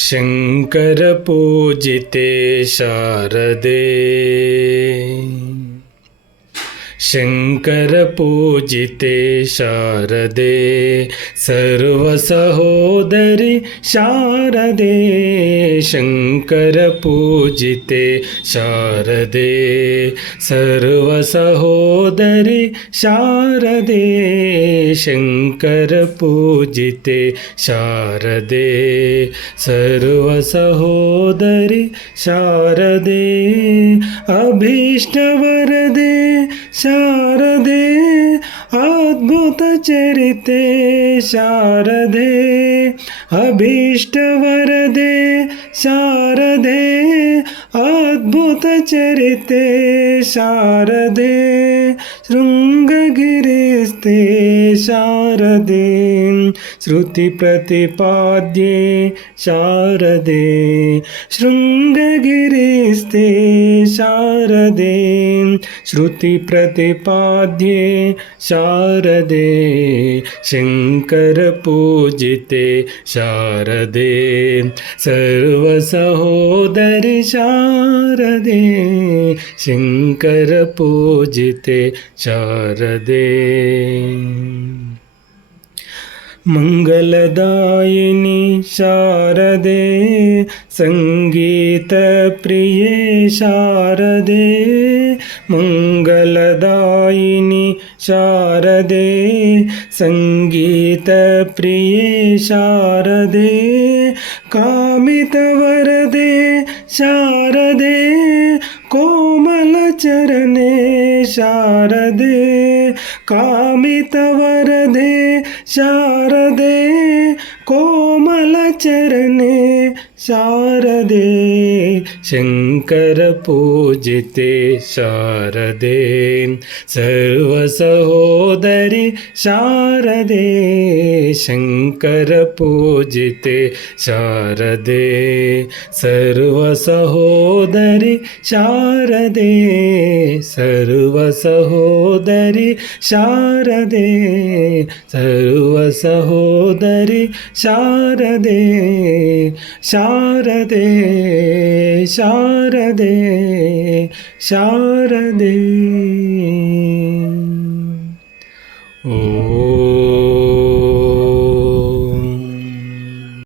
ಶಂಕರ ಪೂಜಿತೆ ಶಾರದೆ ಶಂಕರ ಪೂಜಿತೆ ಶಾರದೆ ಸರ್ವ ಸಹೋದರಿ ಶಾರದೆ ಶಂಕರ ಪೂಜಿತೆ ಶಾರದೆ ಸರ್ವ ಸಹೋದರಿ ಶಾರದೆ ಶಂಕರ ಪೂಜಿತೆ ಶಾರದೆ ಸರ್ವ ಸಹೋದರಿ ಶಾರದೆ ಅಭೀಷ್ಟವರದೆ ಶಾರದೆ ಅದ್ಭುತ ಚರಿತೆ ಶಾರದೆ ಅಭೀಷ್ಟವರದೆ ಶಾರದೆ ಅದ್ಭುತ ಚರಿತೆ ಶಾರದೆ ಶೃಂಗಗಿರಿಸ್ತೆ ಶಾರದೆ ಶ್ರುತಿ ಪ್ರತಿಪಾದ್ಯೆ ಶಾರದೆ ಶೃಂಗಗಿರಿಸ್ತೆ ಶಾರದೆ ಶ್ರುತಿ ಪ್ರತಿಪಾದ್ಯೆ ಶಾರದೆ ಶಂಕರ ಪೂಜಿತೆ ಶಾರದೆ ಸರ್ವ ಸಹೋದರಿ ಶಾರದೆ ಶಂಕರ ಪೂಜಿತೆ ಶಾರದೆ ಮಂಗಲದಾಯಿನಿ ಶಾರದೆ ಸಂಗೀತ ಪ್ರಿಯೆ ಶಾರದೆ ಮಂಗಲದಾಯಿನಿ ಶಾರದೆ ಸಂಗೀತ ಪ್ರಿಯೆ ಶಾರದೆ ಕಾಮಿತ ವರದೆ ಶಾರದೆ ಕೋಮಲ ಚರಣೆ ಶಾರದೆ ಕಾಮಿತ ವರದೆ ಶಾರದೆ ಕೋಮಲ ಚರಣೆ ಶಾರದೆ ಶಂಕರ ಪೂಜಿತೆ ಶಾರದೆ ಸರ್ವ ಸಹೋದರಿ ಶಾರದೆ ಶಂಕರ ಪೂಜಿತೆ ಶಾರದೆ ಸರ್ವ ಸಹೋದರಿ ಶಾರದೆ ಸರ್ವ ಸಹೋದರಿ ಶಾರದೆ ಸರ್ವ ಸಹೋದರಿ ಶಾರದೆ ಶಾರದೆ ಶಾರದೆ ಶಾರದೆ ಓ